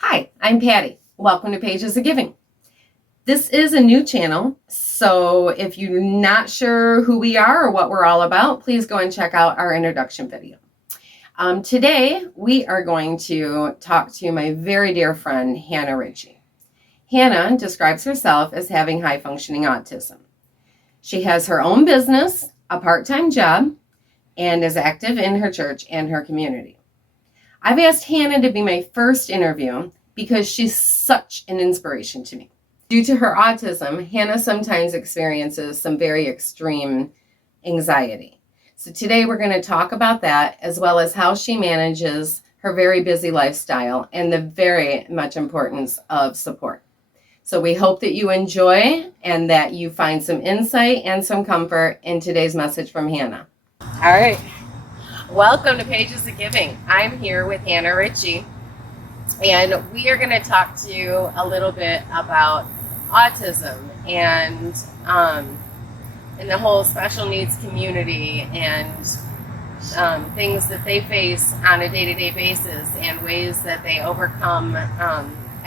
Hi, I'm Patty. Welcome to Pages of Giving. This is a new channel, so if you're not sure who we are or what we're all about, please go and check out our introduction video. Today, we are going to talk to my very dear friend, Hannah Richey. Hannah describes herself as having high-functioning autism. She has her own business, a part-time job, and is active in her church and her community. I've asked Hannah to be my first interview because she's such an inspiration to me. Due to her autism, Hannah sometimes experiences some very extreme anxiety. So today we're going to talk about that, as well as how she manages her very busy lifestyle and the very much importance of support. So we hope that you enjoy and that you find some insight and some comfort in today's message from Hannah. All right. Welcome to Pages of Giving. I'm here with Hannah Richey, and we are going to talk to you a little bit about autism and the whole special needs community and things that they face on a day-to-day basis and ways that they overcome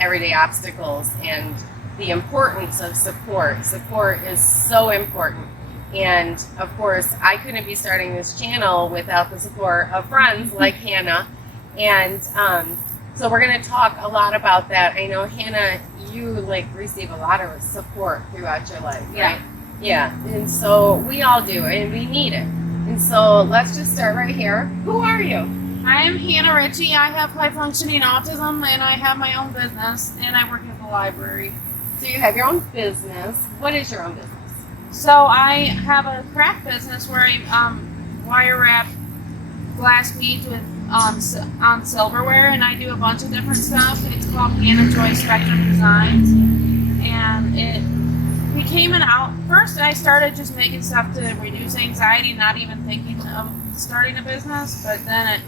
everyday obstacles and the importance of support. Support is so important. And of course, I couldn't be starting this channel without the support of friends like Hannah. And so we're going to talk a lot about that. I know, Hannah, you receive a lot of support throughout your life, right? Yeah. And so we all do, and we need it. And so let's just start right here. Who are you? I am Hannah Richey. I have high-functioning autism, and I have my own business, and I work at the library. So you have your own business. What is your own business? So I have a craft business where I wire wrap glass beads with on silverware, and I do a bunch of different stuff. It's called Hannah Joy Spectrum Designs, and it became first I started just making stuff to reduce anxiety, not even thinking of starting a business, but then it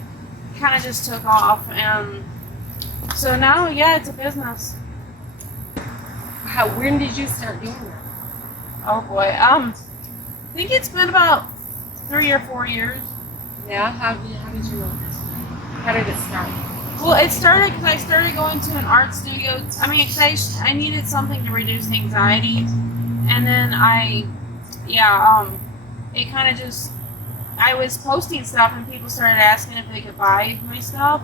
kind of just took off, and so now, yeah, it's a business. When did you start doing that? Oh boy, I think it's been about 3 or 4 years. Yeah, how did it start? Well, it started because I started going to an art studio. I mean, I needed something to reduce anxiety, and then it kind of just, I was posting stuff and people started asking if they could buy my stuff,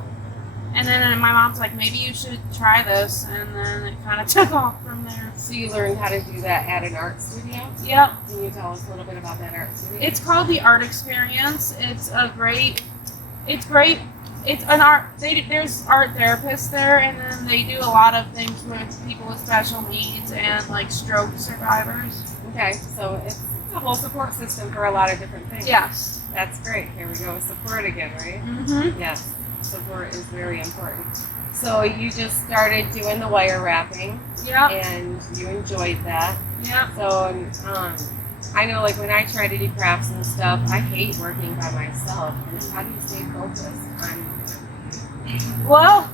and then my mom's like, maybe you should try this, and then it kind of took off from there. So you learned how to do that at an art studio? Yep. Can you tell us a little bit about that art studio? It's called the Art Experience. It's great. It's an art. There's art therapists there, and then they do a lot of things with people with special needs and stroke survivors. Okay, so it's a whole support system for a lot of different things. Yes. That's great. Here we go with support again, right? Mm-hmm. Yes, support is very important. So you just started doing the wire wrapping. Yeah. And you enjoyed that. Yeah. So I know, when I try to do crafts and stuff, I hate working by myself. And how do you stay focused on? Well,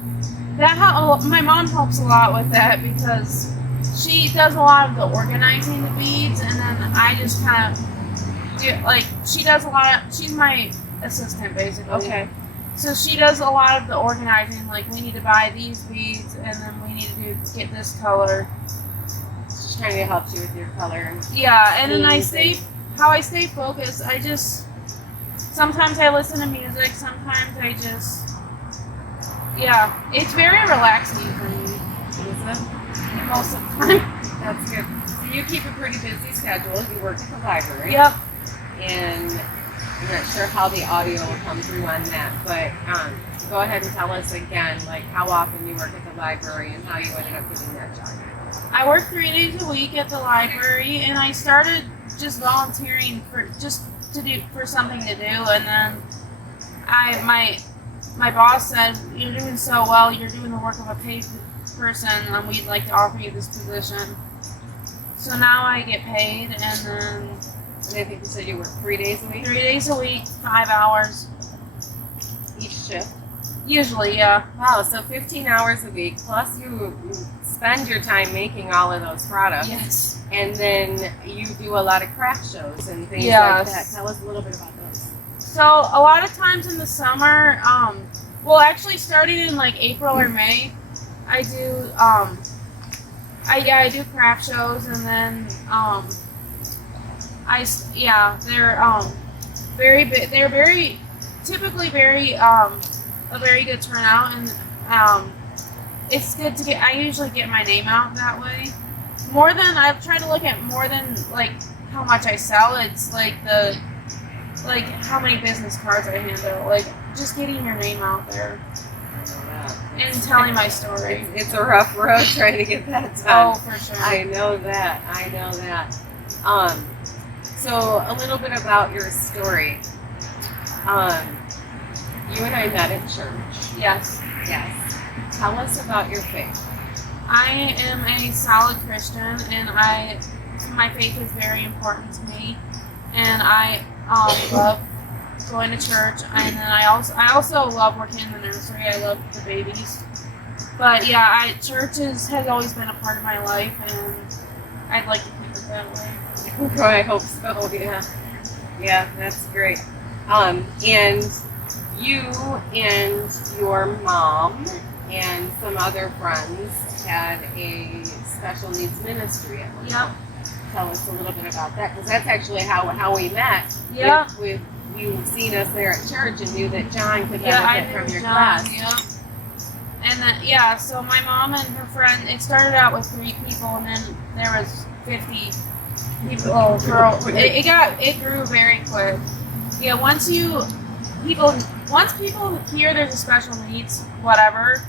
my mom helps a lot with that because she does a lot of the organizing the beads, and then I just kind of do she does a lot of. She's my assistant basically. Okay. So she does a lot of the organizing, we need to buy these beads, and then we need to get this color. She's trying to help you with your color. Yeah, and then how I stay focused, sometimes I listen to music, sometimes I just, it's very relaxing for me. Is it? Most of the time. That's good. So you keep a pretty busy schedule. You work at the library. Yep. And I'm not sure how the audio will come through on that, but go ahead and tell us again, how often you work at the library and how you ended up getting that job. I work 3 days a week at the library, and I started just volunteering for something to do, and then my boss said, "You're doing so well. You're doing the work of a paid person, and we'd like to offer you this position." So now I get paid, and then. And I think you said you work 3 days a week? 3 days a week, 5 hours. Each shift? Usually, yeah. Wow, so 15 hours a week, plus you spend your time making all of those products. Yes. And then you do a lot of craft shows and things Yes. like that. Tell us a little bit about those. So a lot of times in the summer, well, actually starting in April or May, I do I do craft shows, and then they're very big. They're very typically very a very good turnout, and it's good to get. I usually get my name out that way. More than I've tried to look at more than like how much I sell. It's like how many business cards I hand out. Like just getting your name out there and telling my story. It's a rough road trying to get that done. Oh, for sure. I know that. So a little bit about your story. You and I met at church. Yes. Yes. Tell us about your faith. I am a solid Christian, and my faith is very important to me, and I love going to church, and then I also love working in the nursery. I love the babies, but yeah, church has always been a part of my life, and I'd like to keep it that way. I hope so. Yeah, that's great. And you and your mom and some other friends had a special needs ministry at one time. Tell us a little bit about that, because that's actually how we met. Yeah. With you seen us there at church and knew that John could benefit from your class. Yeah. And then so my mom and her friend, it started out with 3 people, and then there was 50 people. It grew very quick. Yeah, once people hear there's a special needs, whatever,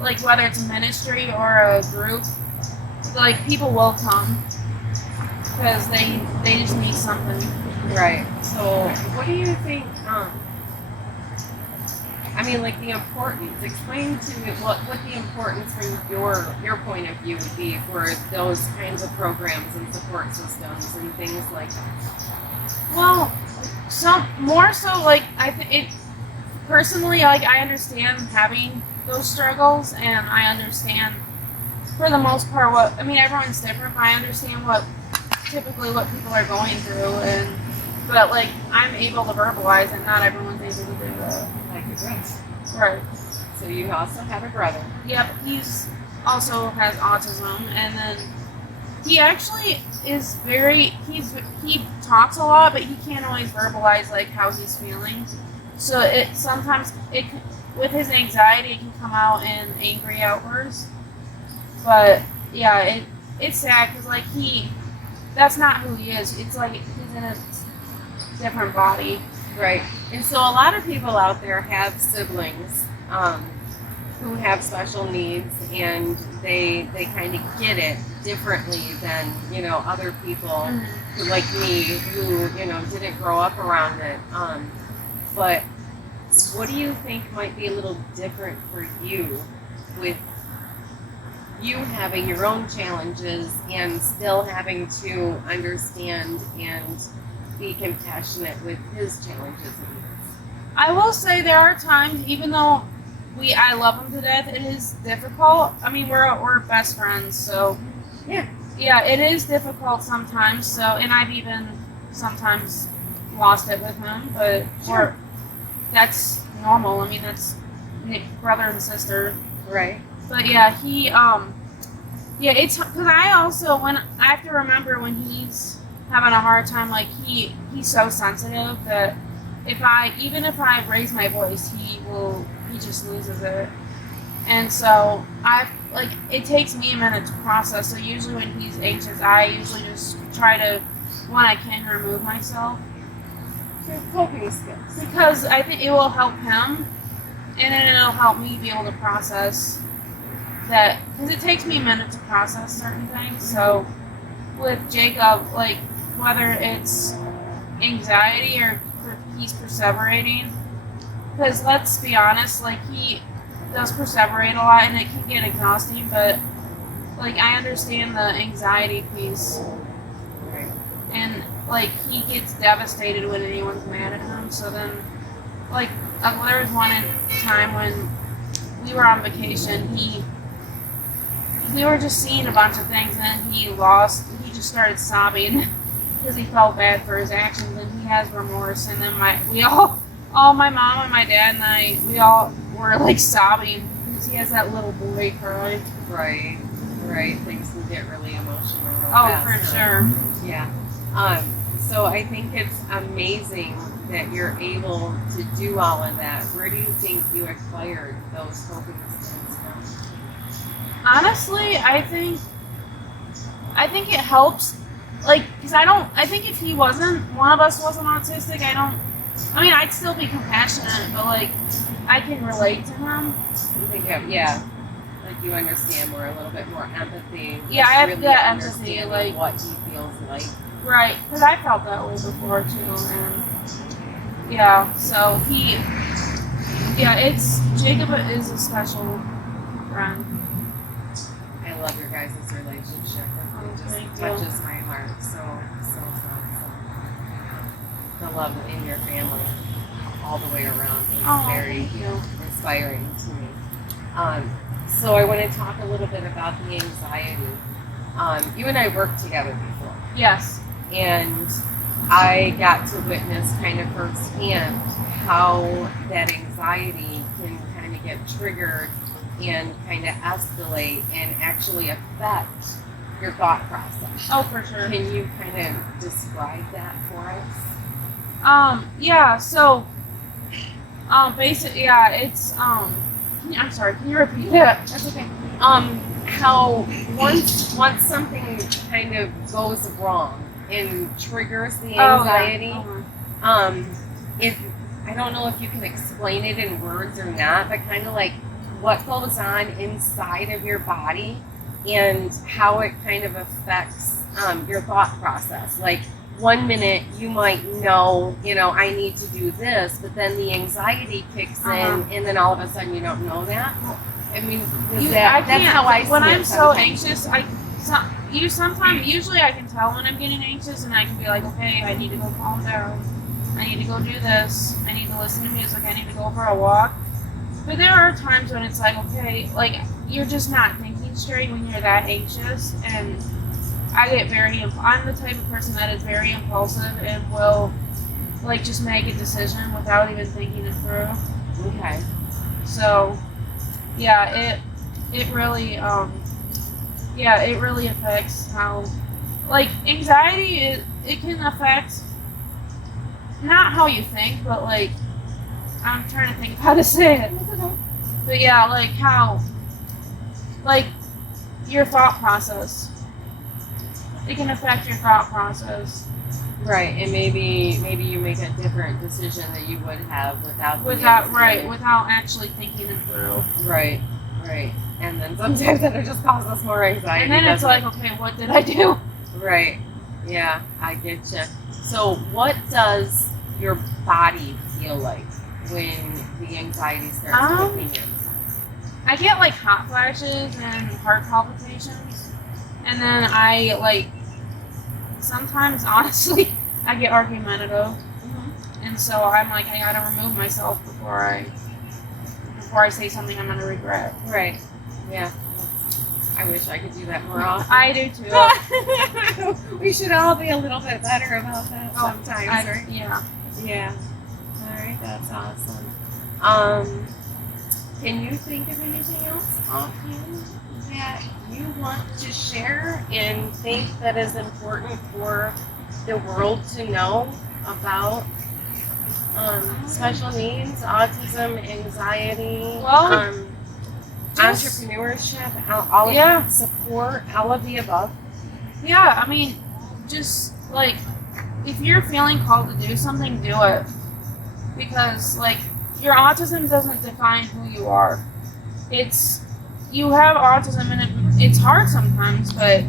like whether it's a ministry or a group, like people will come because they just need something. Right. So what do you think, the importance, explain to me what the importance from your point of view would be for those kinds of programs and support systems and things like that? Well, I think it personally, like, I understand having those struggles, and I understand for the most part everyone's different, but I understand typically what people are going through, but like I'm able to verbalize it. Not everyone's able to do that. Like your brother. Right. So you also have a brother. Yep, he's also has autism, and then he actually is he talks a lot, but he can't always verbalize like how he's feeling. So with his anxiety, it can come out in angry outbursts. But yeah, it's sad because like that's not who he is. It's like he's in a different body. Right. And so a lot of people out there have siblings who have special needs, and they kind of get it differently than, other people who, like me, who, didn't grow up around it. But what do you think might be a little different for you with you having your own challenges and still having to understand and be compassionate with his challenges and needs? I will say there are times, even though I love him to death, it is difficult. I mean, we're best friends, so yeah, it is difficult sometimes. So, and I've even sometimes lost it with him, but that's normal. I mean, that's brother and sister, right? But yeah, it's because I have to remember when he's having a hard time, like he's so sensitive that if I raise my voice, he just loses it. And so it takes me a minute to process. So usually when he's anxious, I usually just try to, when I can, remove myself. Coping skills. Because I think it will help him, and then it'll help me be able to process that, because it takes me a minute to process certain things. So with Jacob, like whether it's anxiety or he's perseverating, because let's be honest, like he does perseverate a lot and it can get exhausting, but like I understand the anxiety piece, and like he gets devastated when anyone's mad at him. So then like there was one time when we were on vacation, we were just seeing a bunch of things, and then he just started sobbing because he felt bad for his actions, and he has remorse. And then my mom and my dad and we all were like sobbing because he has that little boy cry. Right. Things can get really emotional. Real Oh, fast, for huh? sure. Yeah. So I think it's amazing that you're able to do all of that. Where do you think you acquired those coping skills from? Honestly, I think it helps. Like, because I think if one of us wasn't autistic, I'd still be compassionate, but like, I can relate to him. You think, like you understand more, a little bit more empathy. Yeah, I have really that empathy, understanding like what he feels like. right, because I felt that way before too, and yeah, so Jacob is a special friend. I love your guys' relationship. It Thank just you. touches my heart so. The love in your family all the way around is very Thank you. inspiring to me. So I want to talk a little bit about the anxiety. You and I worked together before. Yes. And I got to witness kind of firsthand how that anxiety can kind of get triggered and kind of escalate and actually affect your thought process. Oh, for sure. Can you kind of describe that for us? Yeah, so, basically, yeah, it's, I'm sorry, can you repeat that? That's okay. How once something kind of goes wrong and triggers the anxiety, if I don't know if you can explain it in words or not, but kind of like what goes on inside of your body and how it kind of affects your thought process. Like 1 minute you might know, I need to do this, but then the anxiety kicks in, and then all of a sudden you don't know that. I mean, that's how I see it. When I'm so anxious, usually I can tell when I'm getting anxious, and I can be like, okay, I need to go calm down. I need to go do this. I need to listen to music. I need to go for a walk. But there are times when it's like, okay, like you're just not thinking straight when you're that anxious, and I'm the type of person that is very impulsive and will like just make a decision without even thinking it through. Okay. So, yeah, it really affects how, like, anxiety, it can affect not how you think, but like, I'm trying to think of how to say it. But yeah, like how, like, your thought process. It can affect your thought process. Right, and maybe you make a different decision that you would have without actually thinking it through. Right. And then sometimes that just causes more anxiety. And then it's like, okay, what did I do? Right. Yeah, I get you. So what does your body feel like when the anxiety starts kicking in? I get like hot flashes and heart palpitations. And then I like, sometimes honestly, I get argumentative. Mm-hmm. And so I'm like, I gotta remove myself before I say something I'm gonna regret. Right. Yeah. I wish I could do that more often. I do too. We should all be a little bit better about that sometimes, right? Yeah. Yeah. All right, that's awesome. Can you think of anything else offhand that you want to share and think that is important for the world to know about special needs, autism, anxiety, entrepreneurship, all of that support, all of the above? Yeah, I mean, just like, if you're feeling called to do something, do it. Because, like, your autism doesn't define who you are. You have autism, and it's hard sometimes, but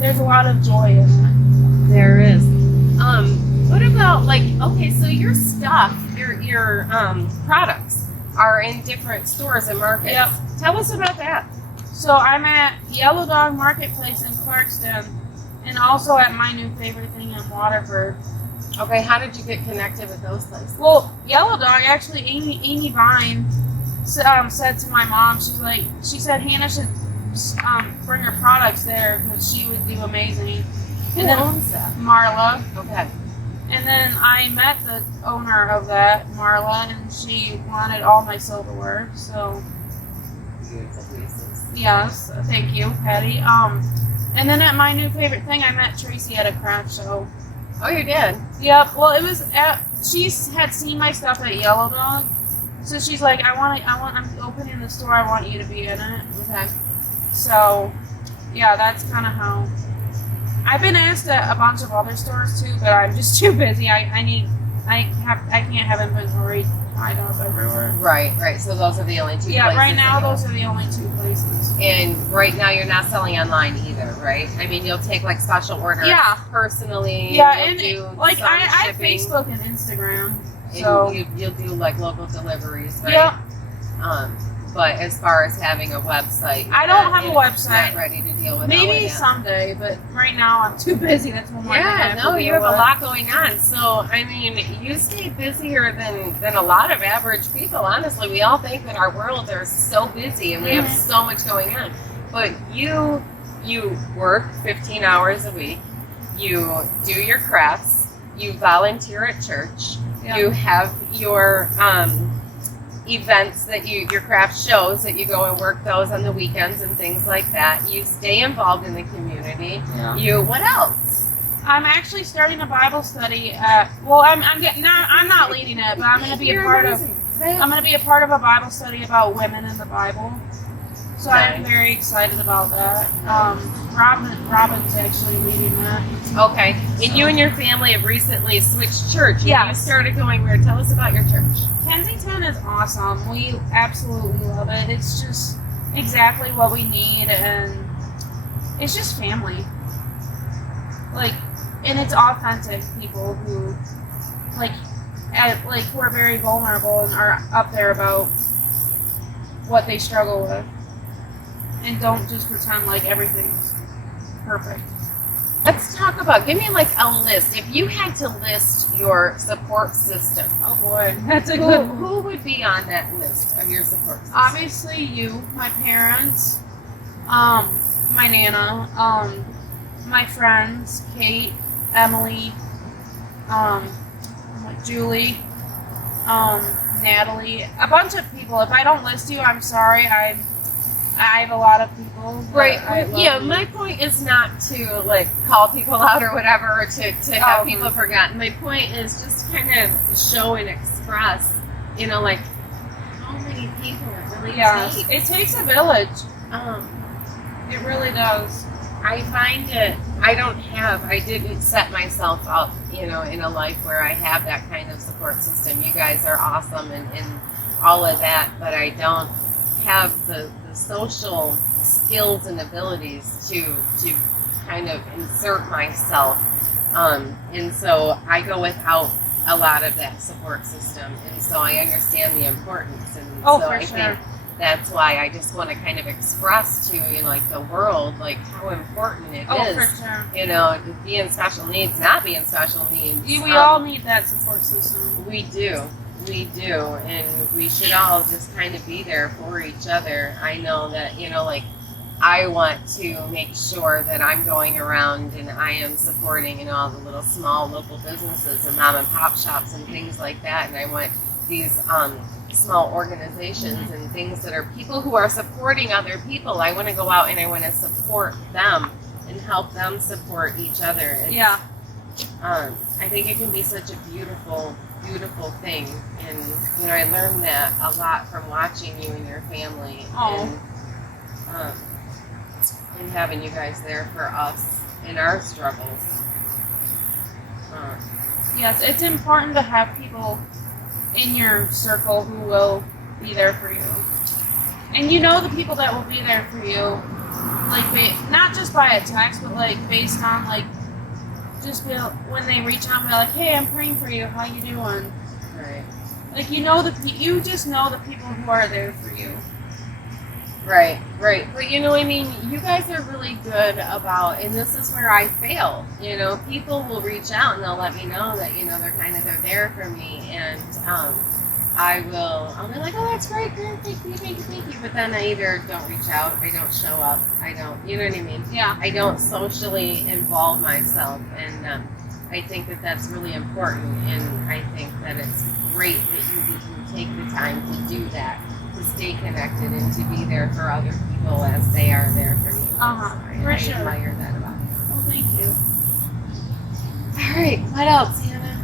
there's a lot of joy in it. There is. What about, like, okay, so your stuff, your products are in different stores and markets. Yep. Tell us about that. So I'm at Yellow Dog Marketplace in Clarkston, and also at my new favorite thing in Waterford. Okay, how did you get connected with those places? Well, Yellow Dog, actually, Amy Vine said to my mom, she said Hannah should bring her products there because she would do amazing. Who owns that? Marla. Okay. And then I met the owner of that, Marla, and she wanted all my silverware. So to pieces. Yes, thank you, Patty. And then at my new favorite thing, I met Tracy at a craft show. Oh, you did? Yep. Well, it was she had seen my stuff at Yellow Dog, so she's like, I'm opening the store. I want you to be in it. Okay. So, yeah, that's kind of how. I've been asked at a bunch of other stores too, but I'm just too busy. I can't have inventory tied up everywhere. Right. So those are the only two places. Yeah, right now those are the only two places. And right now you're not selling online either, right? I mean, you'll take like special orders personally. Yeah, and and do like I have shipping, Facebook and Instagram. and So you'll do like local deliveries, right? yeah, But as far as having a website, I don't have a website. Not ready to deal with all maybe of that. someday, but right now I'm too busy. That's one more thing I have to you deal have a with. lot going on. So, I mean, you stay busier than a lot of average people. Honestly, we all think that our worlds are so busy and we have so much going on. But you work 15 hours a week. You do your crafts. You volunteer at church. Yeah. You have your events that your craft shows that you go and work those on the weekends and things like that. You stay involved in the community. Yeah. What else? I'm actually starting a Bible study at. Well, I'm not leading it, but I'm going to be a part of. I'm going to be a part of a Bible study about women in the Bible. So I'm very excited about that. Robin's actually leading that. Okay. And you and your family have recently switched church. Yeah. You started going where? Tell us about your church. Kensington is awesome. We absolutely love it. It's just exactly what we need, and it's just family. And it's authentic people who, who are very vulnerable and are up there about what they struggle with, and don't just pretend like everything's perfect. Let's talk about, give me like a list. If you had to list your support system. Oh boy, that's a good one. Who would be on that list of your support system? Obviously you, my parents, my Nana, my friends, Kate, Emily, Julie, Natalie, a bunch of people. If I don't list you, I'm sorry. I have a lot of people. Right. You. My point is not to like call people out or whatever, or to have people forgotten. My point is just kind of show and express, like how many people it really takes. It takes a village. It really does. I find it. I didn't set myself up, in a life where I have that kind of support system. You guys are awesome and all of that, but I don't have the social skills and abilities to kind of insert myself, and so I go without a lot of that support system, and so I understand the importance, and I think that's why I just want to kind of express to the world how important it is. For sure. Being special needs, not being special needs. We all need that support system. We do, and we should all just kind of be there for each other. I know that, I want to make sure that I'm going around and I am supporting, all the little small local businesses and mom and pop shops and things like that. And I want these small organizations and things that are people who are supporting other people. I want to go out and I want to support them and help them support each other. I think it can be such a beautiful thing, and I learned that a lot from watching you and your family, and having you guys there for us in our struggles. Yes, it's important to have people in your circle who will be there for you, and the people that will be there for you, not just by a text, but based on just when they reach out and they're like, hey, I'm praying for you, how you doing? Right. You just know the people who are there for you. Right. But you guys are really good about, and this is where I fail. People will reach out and they'll let me know that, they're there for me, and I'll be like, oh, that's great, thank you. But then I either don't reach out, I don't show up, I don't, you know what I mean? Yeah. I don't socially involve myself, and I think that that's really important, and I think that it's great that you can take the time to do that. to stay connected and to be there for other people as they are there for you. For sure. I admire that about you. Well, thank you. All right, what else, Hannah?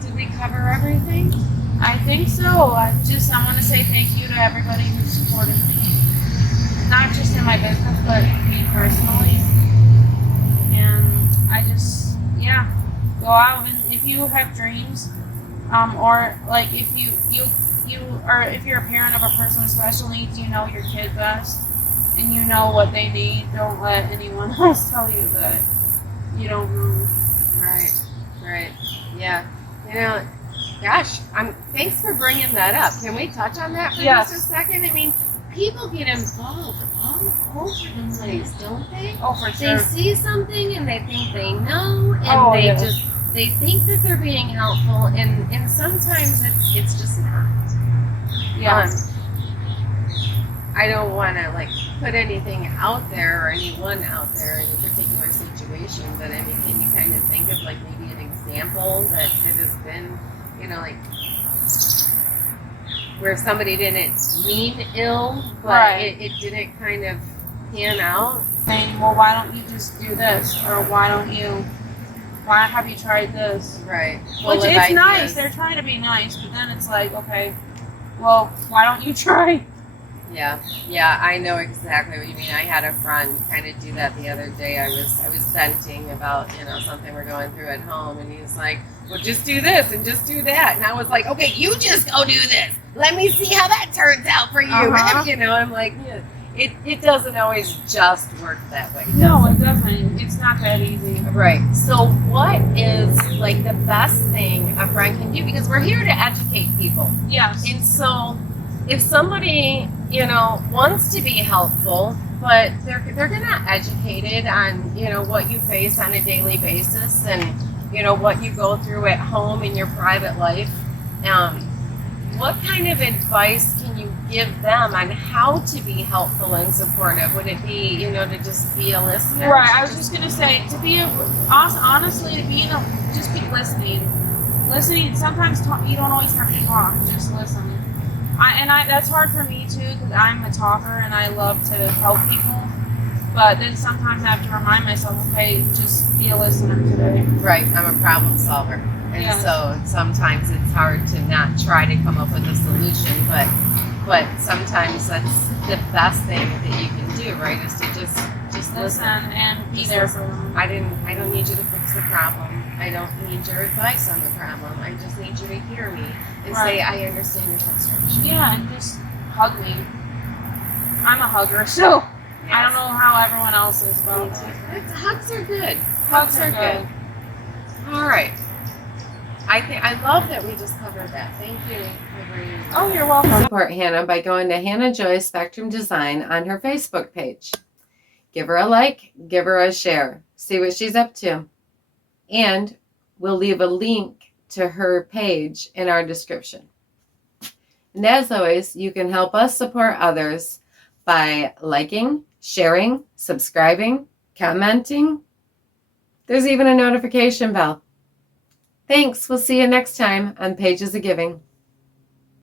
Did we cover everything? I think so. I want to say thank you to everybody who supported me, not just in my business, but me personally. And I just, go out, and if you have dreams, or like if if you're a parent of a person with special needs, you know your kid best, and you know what they need. Don't let anyone else tell you that you don't know. Right. Yeah. Gosh, thanks for bringing that up. Can we touch on that for just a second? I mean, people get involved all over the place, don't they? Oh, for sure. They see something and they think they know, and they think that they're being helpful, and sometimes it's just not. Yeah. I don't want to put anything out there or anyone out there in a particular situation, but I mean, can you kind of think of maybe an example that it has been, where somebody didn't mean ill, but it didn't kind of pan out? Saying, well, why don't you just do this, or why have you tried this? Right. Which it's nice. They're trying to be nice, but then it's like, okay, well, why don't you try? Yeah, I know exactly what you mean. I had a friend kind of do that the other day. I was venting about, something we're going through at home, and he's like, well, just do this and just do that. And I was like, okay, you just go do this. Let me see how that turns out for you. I'm like, it doesn't always just work that way. No, it doesn't. It's not that easy. Right. So what is the best thing a friend can do? Because we're here to educate people. Yes. And so if somebody, wants to be helpful, but they're not educated on, what you face on a daily basis and, what you go through at home in your private life, what kind of advice can you give them on how to be helpful and supportive? Would it be, to just be a listener? Right. I was just going to say, just keep listening. Listening, sometimes you don't always have to talk, just listen. That's hard for me too, because I'm a talker and I love to help people. But then sometimes I have to remind myself, okay, just be a listener today. Right, I'm a problem solver. And so sometimes it's hard to not try to come up with a solution, but sometimes that's the best thing that you can do, right? Is to just listen and be there for them. I don't need you to fix the problem. I don't need your advice on the problem. I just need you to hear me and say, I understand your frustration. Yeah, and just hug me. I'm a hugger, so I don't know how everyone else is about it. Hugs are good. Hugs are good. All right. I love that we just covered that. Thank you. Oh, you're welcome. Support Hannah by going to Hannah Joy Spectrum Design on her Facebook page. Give her a like, give her a share, see what she's up to. And we'll leave a link to her page in our description. And as always, you can help us support others by liking, sharing, subscribing, commenting. There's even a notification bell. Thanks. We'll see you next time on Pages of Giving.